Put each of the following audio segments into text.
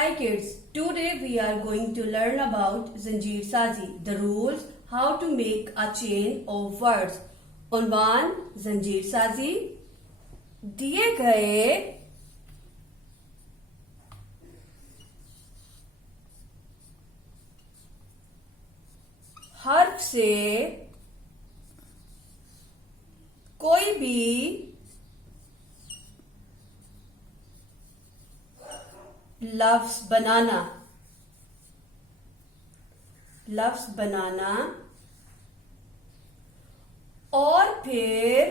Hi kids, today we are going to learn about Zanjeer Sazi, the rules how to make a chain of words. उन्वान जंजीर साजी दिए गए हर्फ से कोई भी लफ्ज बनाना और फिर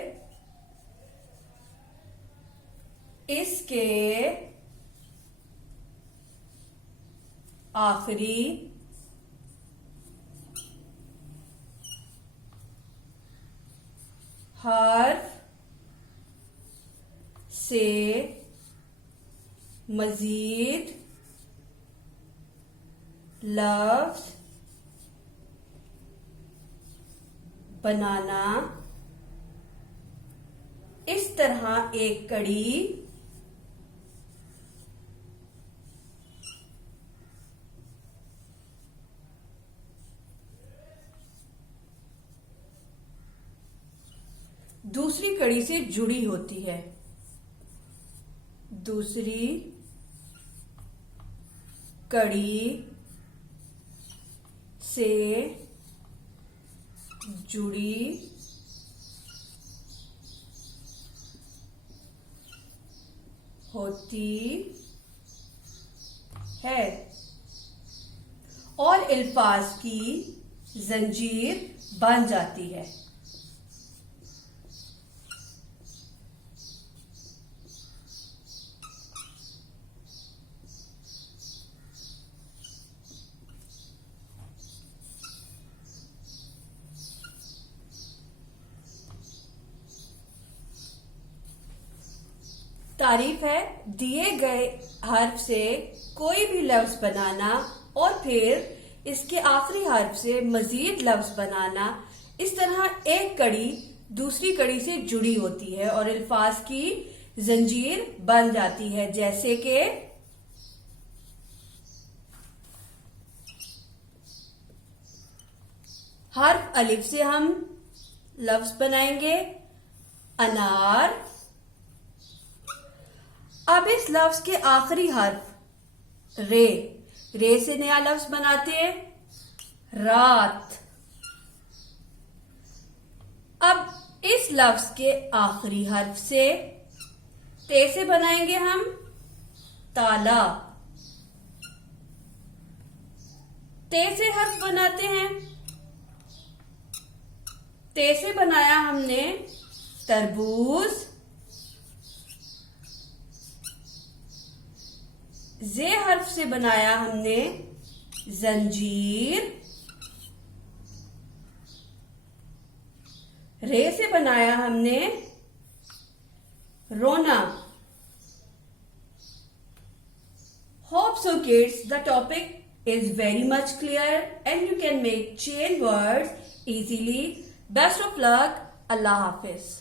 इसके आखिरी हर्फ से मजीद लफ्ज बनाना। इस तरह एक कड़ी दूसरी कड़ी से जुड़ी होती है। दूसरी कड़ी से जुड़ी होती है और अल्फाज की जंजीर बन जाती है। तारीफ है, दिए गए हर्फ से कोई भी लफ्ज बनाना और फिर इसके आखिरी हर्फ से मजीद लफ्ज बनाना। इस तरह एक कड़ी दूसरी कड़ी से जुड़ी होती है और अल्फाज की जंजीर बन जाती है। जैसे कि हर्फ अलिफ से हम लफ्ज बनाएंगे अनार। अब इस लफ्ज के आखिरी हर्फ रे से नया लफ्ज बनाते हैं रात। अब इस लफ्ज के आखिरी हर्फ से ते से बनाएंगे हम ताला। ते से हर्फ बनाते हैं, ते से बनाया हमने तरबूज। जे हर्फ से बनाया हमने जंजीर। रे से बनाया हमने रोना। Hope so kids, the topic is very much clear and you can make chain words easily. Best of luck. Allah Hafiz.